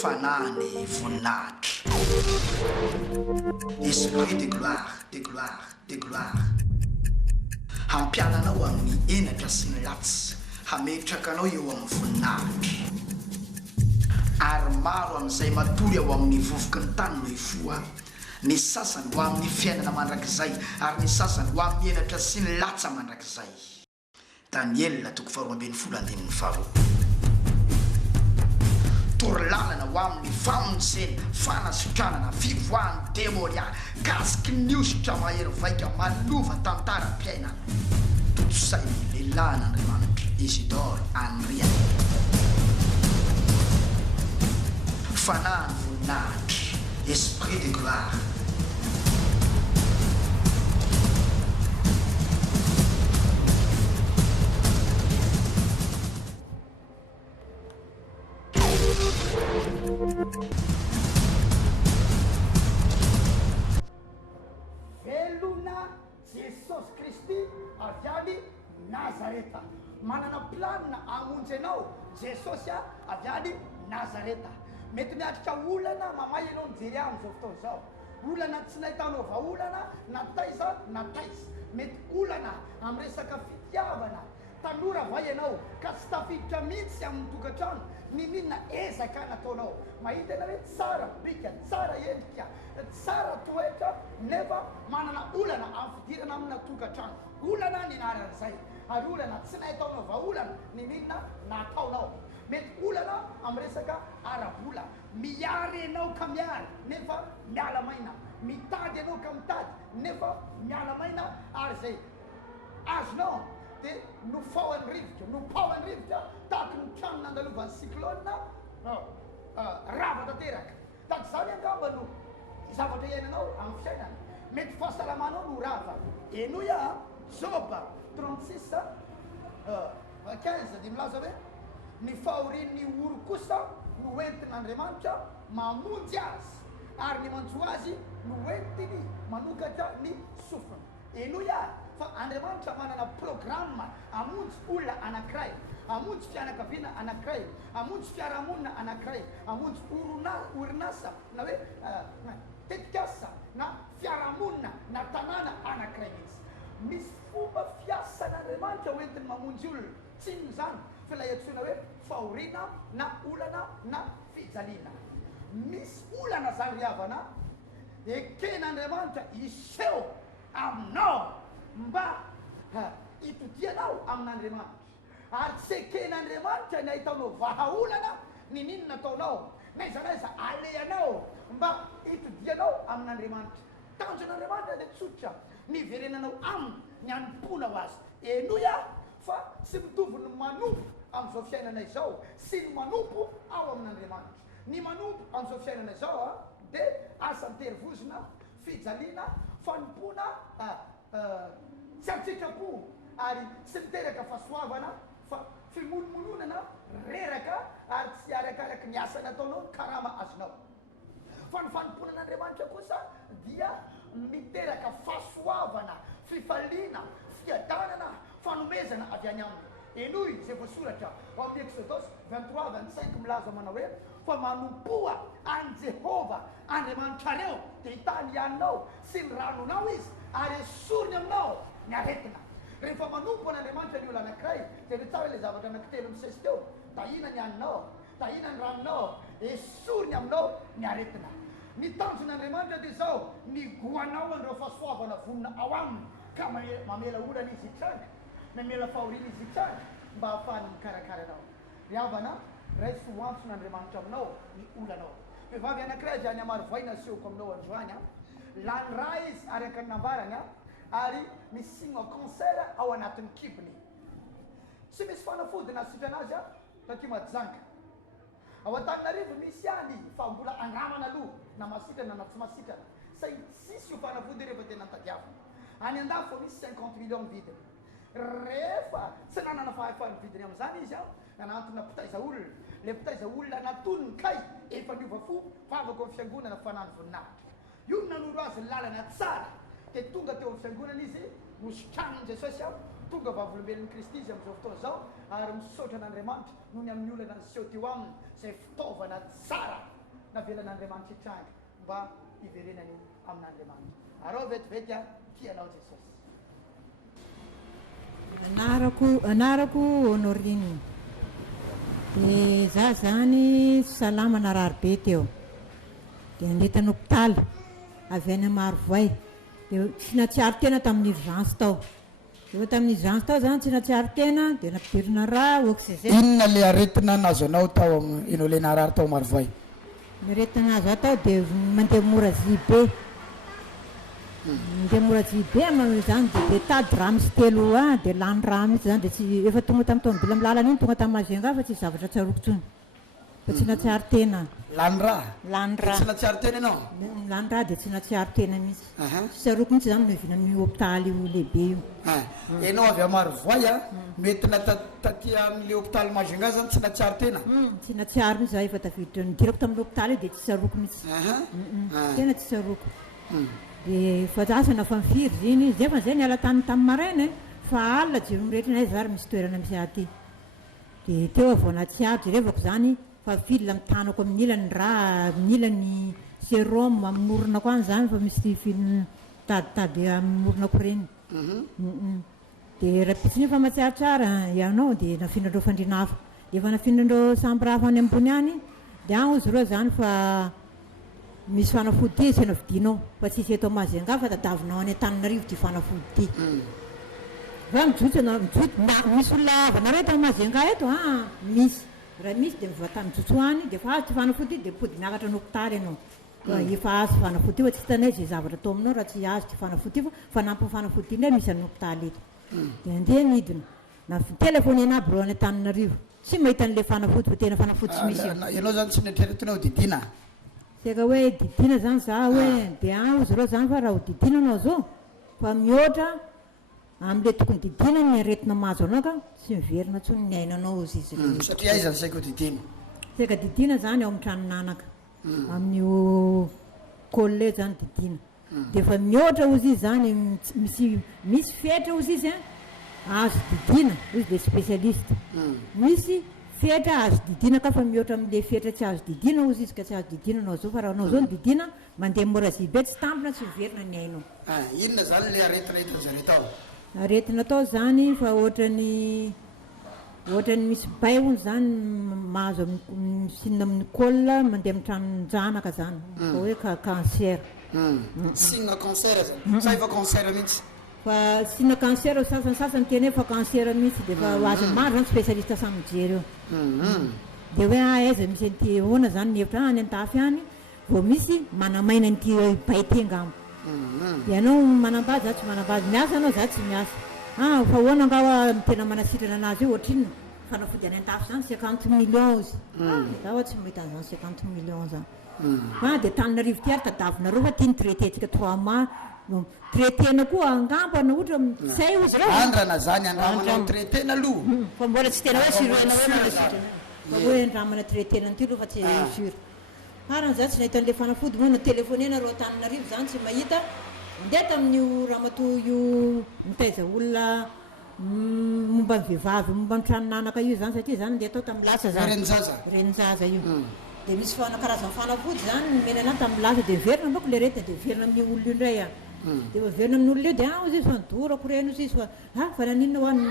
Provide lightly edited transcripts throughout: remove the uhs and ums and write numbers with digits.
fanany voninahitra. Esprit de gloire, de gloire, de gloire. Hampiananao amin'ny enatra sy ny latsy, hametrakanao eo amin'ny voninahitra. Ary maro amin'izay matory ao amin'ny vovoky ny tany no hifoha. Ny sasany ho amin'ny fiainana mandrakizay, ary ny sasany ho amin'ny enatra sy ny latsa mandrakizay. Daniel toko 12:2. Torlalana ho amin'ny famonjena, fanasitranana, fivoahany demonia, kasiky ny ositra mahery vaika, malova tantaram-piainana. Totsay lehilahin'Andriamanitra, Isidore Andriana. Fanany voninahitra, esprit de gloire. Velona Jesosy Kristy avy any Nazareta. Manana planina hamonjy anao Jesosy avy any Nazareta. Mety miatrika olana mamay ianao mijery amin'izao fotoana izao. Olana tsy nahitanao vaolana na taiza na taiza. Mety olana amin'ny resaka fitiavana. Tanora va ianao ka tsy tafiditra mihitsy amin'ny tokantrano, ny minna ezaka nataonao. Mahita ianao hoe tsara bika, tsara endrika, tsara toetra, nefa manana olana amin'ny fidirana amina tokantrano. Olana ny anaran'izay. Ary olana tsy nahitaonao vaolana, ny minna nataonao. Mety olana amin'ny resaka ara-bola. Miary ianao ka miary, nefa miala maina. Mitady ianao ka mitady, nefa miala maina. Ary zay azonao dia nofahany rivotra, nopahany rivotra tahaka ny trano nandalovan'ny cyclone rava tanteraka. Tahaka izany angamba no zavatra iainanao amin'ny fiainana. Mety fahasalamanao no rava. Enoia Joba 36 15 dia milaza hoe ny fahorian'ny oro kosa no entin'Andriamanitra mamonjy azy, ary ny mantso azy no entiny manokatra ny sofiny. Enoia fa Andriamanitra manana programma hamonjy olona anankiray, hamonjy fianakaviana anankiray, hamonjy fiarahamonina anankiray, hamonjy orinasa na hoe tetikasa na fiarahamonina na tanàna anankiray mihitsy. Misy fomba fiasan'Andriamanitra hoentiny mamonjy olona, tsy ino zany fa ilay antsoina hoe fahoriana na olana na fijaliana. Misy olana zany ry havana, eken'Andriamanitra iseho aminao mba itodianao amin'Andriamanitra. Ary tsy eken'Andriamanitra ny ahitanao vahaolana ny nino nataonao, naiza naiza aleanao mba itodianao amin'Andriamanitra. Tanjon'Andriamanitra dia tsotra, niverenanao aminy ny anompona ho azy. Enoia fa tsy mitovy ny manompo amin'izao fiainana izao sy ny manompo ao amin'Andriamanitra. Ny manompo amin'izao fiainana izao dia asan-terivozina, fijaliana, fanompona, tsy atsitrapo, ary tsy miteraka fahasoavana fa fimononmononana reraka, ary tsy arakaraky ny asa nataonao karama azonao. Fa ny fanomponan'Andriamanitra kosa dia miteraka fahasoavana, fifaliana, fiadanana, fanomezana avy any aminy. Enoy izay voasoratra ao amin'ny Exodus 23:25 milaza manao hoe fa manompoa any Jehova Andriamanitrareo dia hitany ihaninao sy ny ranonao izy, ary esoriny aminao ny aretina. Rehefa manompo an'Andriamanitra ny olona anankiray dia ny tsara ilay zavatra anankitelo misesy teo: tahina ny haninao, tahina ny ranonao, esoriny aminao ny aretina. Ny tanjon'Andriamanitra dia izao: nigoanao andreo fahasoavana vonona ao aminy, ka mamela olana izy hitranga, mamela fahoriana izy hitranga, mba hahafahany mikarakara anao. Ry havana, raisy ho antson'Andriamanitra aminao ny olanao. Vehivavy anankiray avy any Amarivoaina asehoko aminao androany, lany ra izy araka ny nambarany, ary misy signe cancer ao anatin'ny kibony. Tsy misy fanafody nasitra anazy taty Majanga. Ao Antananarivo misy any fa mbola andramana aloha na masitrana na tsy masitrana. Sisy io fanafody rehefa tena antadiavina. Any andafo misy 50 millions vidiny. Rehefa tsy nanana fahefany vidiny amin'izany izy nanantona mpitaiza olona. Le mpitaiza olona natonony kay efa niova fo favako amin'ny fiangonana fanany voninahitra. Io nanoro azy lalana tsara dia tonga teo amin'ny fiangonana izy nositraniny Jesosy tonga vavolombelon'ny Kristy izy amin'izao fotoana zao ary misaotra an'Andriamanitra noho ny amin'ny olana niseho teo aminy izay fitaovana tsara navelan'Andriamanitra hitranga mba hiverenany amin'Andriamanitra. Arao vetivety a tianao Jesosy. Anarako Honorine. Dia za zany salama narary be teo. Dia nandeta n'hôpitaly avy any Marovoay. Dia tsy natsiaro tena tamin'ny urgence tao. Dia tamin'ny urgence tao zany tsy natsiaro tena dia nampidirina raha oxygène. Inona le aretina nazo anao tao ino le narary tao Marovoay? Ny aretina nazo tao dia mandeha mora jibe. Mandeha mora jibe zany dia tady raha misy telo dia lany raha mihitsy zany dia tsy efa tonga tamin'ny tomobily amin'ny lalana iny tonga tamin'ny Majunga fa tsy zavatra tsaroko tsony. Fa tsy natsiaro tena. Lany raha? Lany raha. Tsy natsiaro tena ianao? Lany raha dia tsy natsiaro tena mihitsy. Tsy tsaroko mihitsy zany mivina amin'ny hôpitaly io lehibe io. Ianao avy Marovoay mety taty amin'ile hôpitaly Majunga zany tsy natsiaro tena? Tsy natsiaro mihitsy za efa tafiditra nidirako tamin'ny hôpitaly io dia tsy tsaroko mihitsy. Tena tsy tsaroko. Dia fa asana fa mifiry ziny zay fa zay niala tany tamin'ny maraina fa alina jiro mirehetra nay zary misy toerana misy aty. Dia teo avao natsiaro jerevako zany fa fila mitanako amin'ny ilany raha amin'ny ilany sérum amin'ny orona koa zany fa misy fil taditady amin'ny oronako reny. Dia raha pitsiny fa matsiaro tsara ianao dia nafinandreo fandriana hafa. Dia efa nafinandreo sambra hafa any ambony any dia ao izy ireo zany fa misy fanafody izy na vidinao fa tsisy eto Majunga fa tadavinao any Antananarivo ty fanafody. Va mijotso misy olona avanareo eto Majunga eto misy. Raha misy dia mivata mijotso any dia fa azo ty fanafody dia pody miakatra ny hôpitaly ianao. Efa azo fanafody fa tsy hitanay zay zavatra atao aminao raha tsy azo ty fanafody fa nampy fanafody indray misy amin'ny hôpitaly eto. Dia andeha nidina na telefonena aby reo any Antananarivo tsy mahita an'ilay fanafody fa tena fanafody tsy misy. Ianao zany tsy netreretinao didina? Seka hoe didina zany za hoe dia izy ireo zany fa raha ho didinanao zao fa mihoatra amin'ilay tokony didina ny aretina mahazo anao ka tsy miverina tsony ny ainanao izy izy. Satria aiza ny saiko didina? Seka didina zany ao amin'ny tranonanaka amin'io colle zany didina. Dia fa mihoatra ozy izy zany misy fetra ozy izy azo didina izy dia spécialiste. Misy fetra azo didina ka fa mihoatra amin'ilay fetra tsy azo didina ozy izy ka tsy azo didina anao zao fa raha anao zao ny didina mandeha mora zibe tsy tampina tsy miverina ny ainao. Inona zany le aretina hitan'zareo tao? Aretina tao zany fa ohatrany misy baivony zany mahazo misinina amin'ny col mandeha amin'ny tranonjanaka zany fa hoe cancer. Sinina cancer zany? Sa efa cancer mihitsy? Fa sinina cancer sasany tena efa cancer mihitsy dia fa azo maro zany spécialiste samy mijery eo. Dia hoe aiza misy an'ity hoana zany ny hevitra any an-tafy any vao misy manamaina an'ity baitenga. Dia anao manambady za tsy manambady miasa anao za tsy miasa. Fa hoana angao tena manasitrana anazy io ohatrinona fanafody any an-tafy zany 50 millions izy. Za hoe tsy mahita an'izany 50 millions zany. Dia Antananarivo ty ary tadavinareo fa tiany traité-tsika 3 mois. Traité-na koa angambana ohatra say izy ireo. Andrana zany andramanao traité-na aloha. Fa mbola tsy tena hoe siroena hoe manasitrana. Fa hoe andramana traité-na an'ity aloha fa tsy sure. Farany za tsy nahita an'ilay fanafody moa na telefonena reo Antananarivo zany tsy mahita. Ndeha tamin'io ramatoa io mitaiza olona momba ny vehivavy momba ny tranonanaka io zany satria zany ndeha tao tamin'ny lasa zany. Renjaza io. Dia misy karazana fanafody zany nomena anazy tamin'ny lasa dia verina mbako le retina dia verina amin'ny olona io indray dia verina amin'ny olona io dia izy izy fa nidorako reno izy fa naninona hoany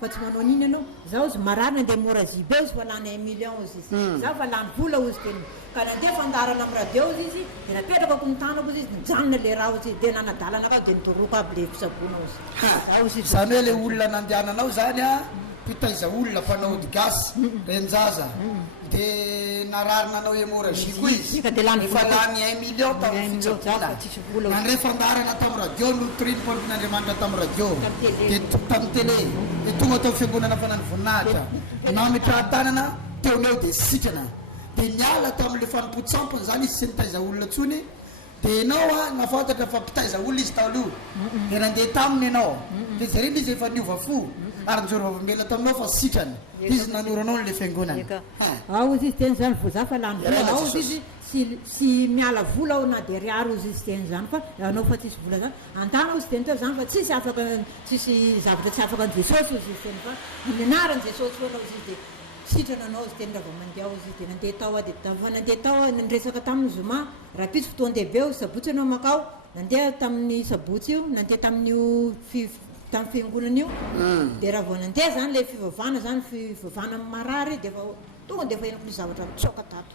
fa tsy manao an'iny ianao zaho izy mararina andeha mora zibe izy fa lany 1 million izy zaho fa lany vola izy tena ka nandeha fandarana amin'ny radio izy dia napetrako ny tanako izy nijanona le raha izy dia nanadalana ka dia nidoroko aby le fisabona izy. Zany hoe le olona nandehananao zany mpitaiza olona mpanao gasy renjaza dia nararina anao hémorragie koa izy efa lany 1 million tamin'ny fitsaboana nandray fandarana tamin'ny radio notriny mpampian'Andriamanitra tamin'ny radio dia tamin'ny télé dia tonga tao fiangonana fanany voninahitra na mitrahan-tanana teoneo dia sitrana dia niala tamin'le fanompontsampony zany izy sy nitaiza olona tsony dia ianao nafantatra fa mpitaiza olona izy taloha dia nandeha taminy ianao dia zarena izy efa niova fo ary njoro vavamela taminao fa sitrany izy nanoranao nle fiangonana ao izy izy teny zany voza fa lany vola ao izy sy miala vola ao na de riaro izy izy teny zany fa anao fa tsisy vola zany antana izy teny teo zany fa tsisy afaka tsisy zavatra tsy afaka ny jesosy izy izy teny fa mianaran jesosy foana izy de sitrana anao izy teny raha vao mandeha ao izy de nandeha tao a de fa nandeha tao nresaka tamin'ny zoma raha pisy fotoan-dehibe io sabotsy anao makao nandeha tamin'ny sabotsy io nandeha tamin'io tamin'ny fiangonana io de raha vao nandeha zany le fivavana zany fivavana amin'ny marary de fa tonga de fa enako ny zavatra mitsoka tato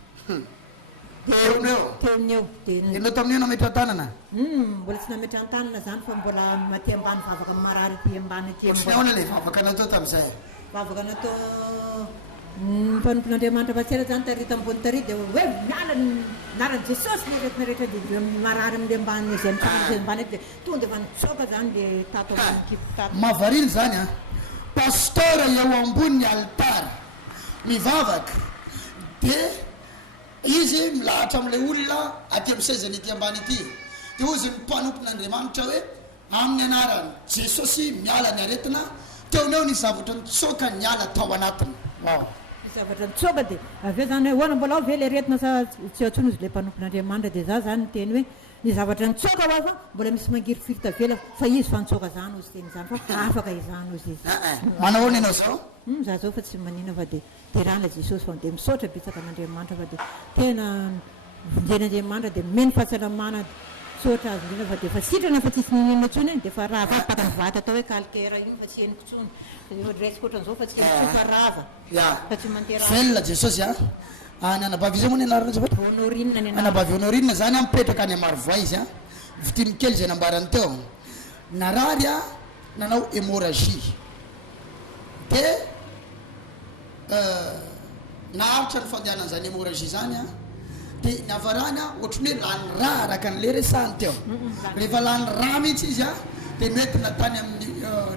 teoneo de enao tamin'io nametra tanana mbola tsy nametra an-tanana zany fa mbola maty ambany vavaka amin'ny marary ty ambany ty ambany le vavaka natao tamin'izay vavaka natao mpanompon'andriamanitra fatsera zany tarita ambony tary de hoe miala naran jesosy neretina rehetra de marary amle ambany zay mitsanazay ambany de tonga de fa nitsoka zany le tato kipotato mavariny zany a pastora eo ambony altara mivavaka de izy milahatra am'le olona aty am'sezany ity ambany ity de ozy mimpanompon'andriamanitra hoe amin'ny anarany jesosy miala ny aretina teoneo ny zavatra nitsoka niala tao anatiny zavatra nitsoka de aveo zany hoe hoana mbola ao ve le retina sa tsy atsony izy le mpanompon'andriamanitra de za zany teny hoe ny zavatra nitsoka hoa fa mbola misy mangirifirita vela fa izy fa nitsoka zany ozy teny zany fa afaka izany ozy izy manahoana ianao zao za zao fa tsy manina fa de rana jesosy fa de misaotra bitsaka an'andriamanitra fa de tena vonjen'andriamanitra de meny fahasalamana sotra azy ndrina fa de fa sitrana fa tsisy ninina tsony de fa rava paka mivata atao hoe calcaire iny fa tsy heniko tsony resiko ohatran'izao fa tsy heniko fa rava fa tsy mantera velona jesosy a any anabavy izy moa ny anarana zavatra honorina ny anabavy honorina zany a mipetraka any amarovoa izy a vitiny kely zay nambarany teo narary a nanao hémorragie de naharitra ny fandehanan'zany hémorragie zany a de navarany a ohatrany hoe lany raha araka an'le resany teo rehefa lany raha mihitsy izy a de nentina tany amin'ny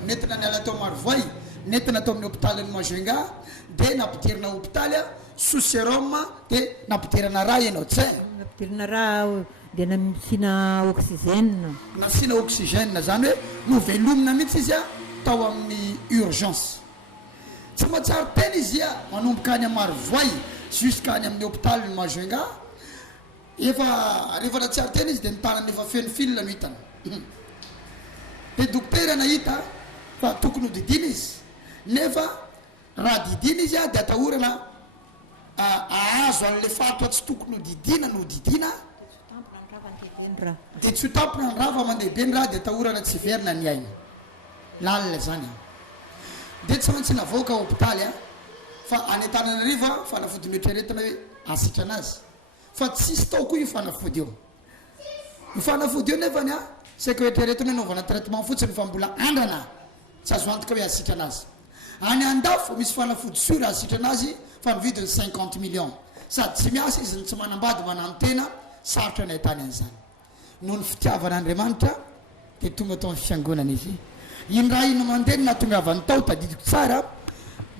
nentina niala tao marovoay nentina tao amin'ny hôpitaliny Majoinga de nampidirina hôpitaly a sous sérum de nampidirana raha ianao tsy nampidirina raha de nasina oxygène nasina oxygène zany hoe novelomina mihitsy izy a tao amin'ny urgence tsy mahatsary tena izy a manomboka any amarovoay jusqu'à any amin'ny hôpitaliny Majoinga efa rehefa natsiary tena izy de nitanany efa feno fil no hitany de dokotera nahita fa tokony ho didina izy nefa raha didina izy a de atahorana ahazo an'le fatoa tsy tokony ho didina no didina de tsy ho tampona ny raha fa mandeha be ny raha de atahorana tsy verina ny aina lalina zany de tsy maintsy navoaka hôpitaly a fa anytanana riva fanafody mietreretina hoe asitra anazy fa tsisy tao koa io fanafody eo ifanafody eo nefany a saiko etreretina hoe naovana traitement fotsiny fa mbola andrana tsy azo antoka hoe asitra anazy any andafo misy fanafody sur asitra anazy fa mividiny 50 millions sady tsy miasa izy ny tsy manambady manano tena sarotra ny ahitany an'izany noho ny fitiavan'andriamanitra de tonga tao amin'ny fiangonana izy iny raha ino mandeha nahatongavany tao tadidiko tsara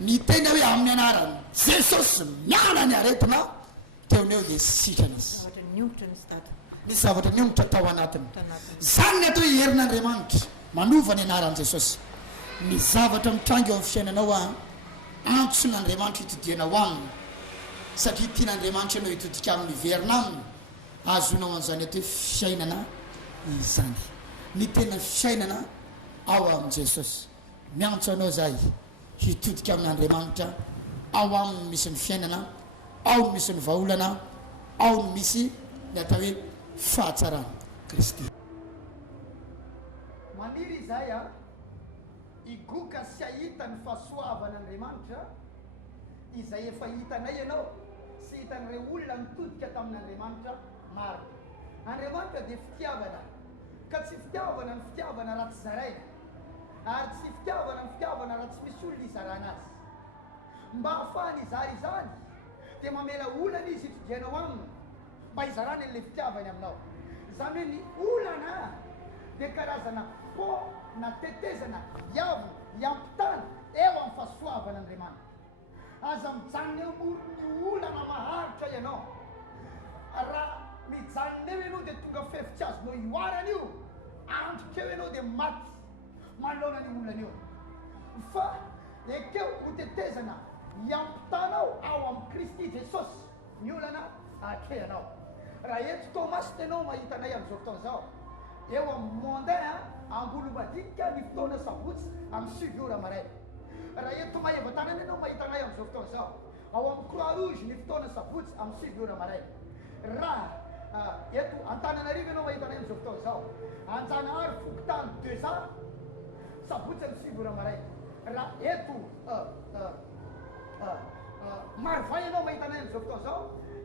ny tena hoe amin'ny anarany jesosy miala ny aretina teoneo de sitrana izy ny zavatra niongotra tao anatiny zany ny atao hiherin'andriamanitra manova ny anaran' jesosy ny zavatra mitrangy eo amin'ny fiainanao a antson'andriamanitra hitodianao aminy satria tian'andriamanitra anao hitodika amin'ny verina aminy azonao an'izany atao hoe fiainana izany ny tena fiainana ao amin' jesosy miantso anao zay hitodika amin'andriamanitra ao aminy misy ny fiainana ao no misy ny vaolana ao no misy ny atao hoe fahatsarana Kristy maniry izay a igoka sy ahita ny fahasoavan'andriamanitra izay efa hitanay ianao sy hitan'ireo olona mitodika tamin'andriamanitra maro andriamanitra de fitiavana ka tsy fitiavana ny fitiavana raha tsy zaraina ary tsy fitiavana ny fitiavana raha tsy misy olona izarana azy mba hahafahany izary izany de mamela olana izy hitodianao aminy mba hizarana an'le fitiavany aminao zany hoe ny olana de karazana po na tetezana iavy iampitana eo amin'ny fahasoavan'andriamanitra aza mijanona eo moron'ny olana maharitra ianao raha mijanona eo ianao de tonga fefitsy azonao ioarana io andrika eo ianao de maty manolona ny olana io fa ekeo hotetezana hiampitanao ao amin'ny Kristy Jesosy ny olana akrehanao. Raha eto Thomas tenao mahitanay amin'izao fotoana zao eo amin'ny mondain Angolo madinika ny fotoana sabotsy amin'ny 7 ora maraina. Raha eto Mahevatanana ianao mahitanay amin'izao fotoana zao ao amin'ny Croix Rouge ny fotoana sabotsy amin'ny 7 ora maraina. Raha eto Antananarivo ianao mahitanay amin'izao fotoana zao Anjanahary Fokotany 2 ans sabotsy amin'ny 7 ora maraina. Raha eto Marvay ianao mahitanay amin'izao fotoana zao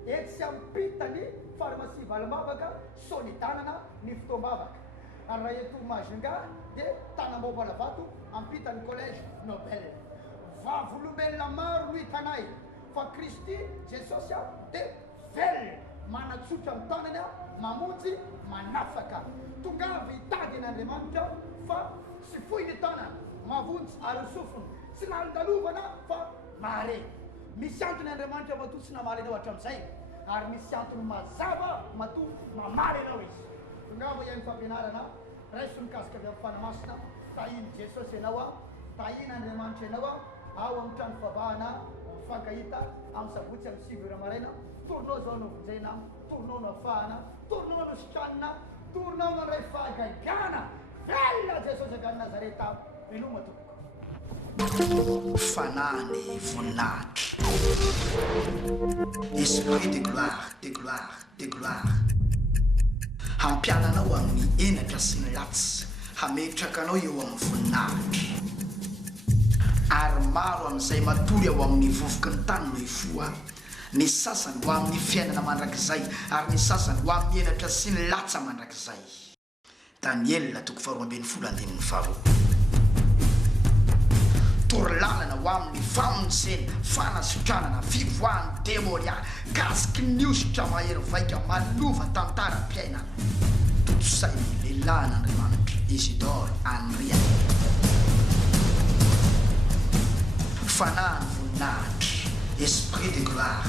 eto sy ampitany pharmacie Valimabaka Solidanana ny fotoam-bavaka. Ary raha eto Majunga dia Tanambao-Balavato ampitany collège Nobel. Vavolombelona maro no hitanay fa Kristy Jesosy dia velona manatsotra amin'ny tanany mamonjy manafaka. Tongavy hitady an'Andriamanitra fa sy fohy ny tanana mavonjy ary sofiny tsy nandalovana fa mare. Misy antony Andriamanitra matoa tsy namaly anao hatramin'izay ary misy antony mazava matoa mamaly anao izy. Tongava ihany fampianarana raiso mikasika avy amin'ny fanamasina tahiny Jesosy ianao tahiny Andriamanitra ianao ao amin'ny trano fivavahana mifankahita amin'ny sabotsy amin'ny 7 ora maraina. Torinao zao no vonjena, torinao no afahana, torinao no sikranina, torinao no ray fahagagana. Velona Jesosy avy any Nazareta veloma tompoko. Fanany voninahitra. Esprit de gloire, de gloire, de gloire. Hampiananao amin'ny enatra sy ny latsy, hametrakanao eo amin'ny voninahitra. Ary maro amin'izay matory ao amin'ny vovoky ny tany no hifoha. Ny sasany ho amin'ny fiainana mandrakizay ary ny sasany ho amin'ny enatra sy ny latsa mandrakizay. Daniel 2:12. Torolalana ho amin'ny famonjena, fanasitranana, fivoahany demonia, kasiky ny ositra mahery vaika malova tantaram-piainana. Totsay lehilahin'Andriamanitra Isidore Andria. Fanany voninahitra, esprit de gloire.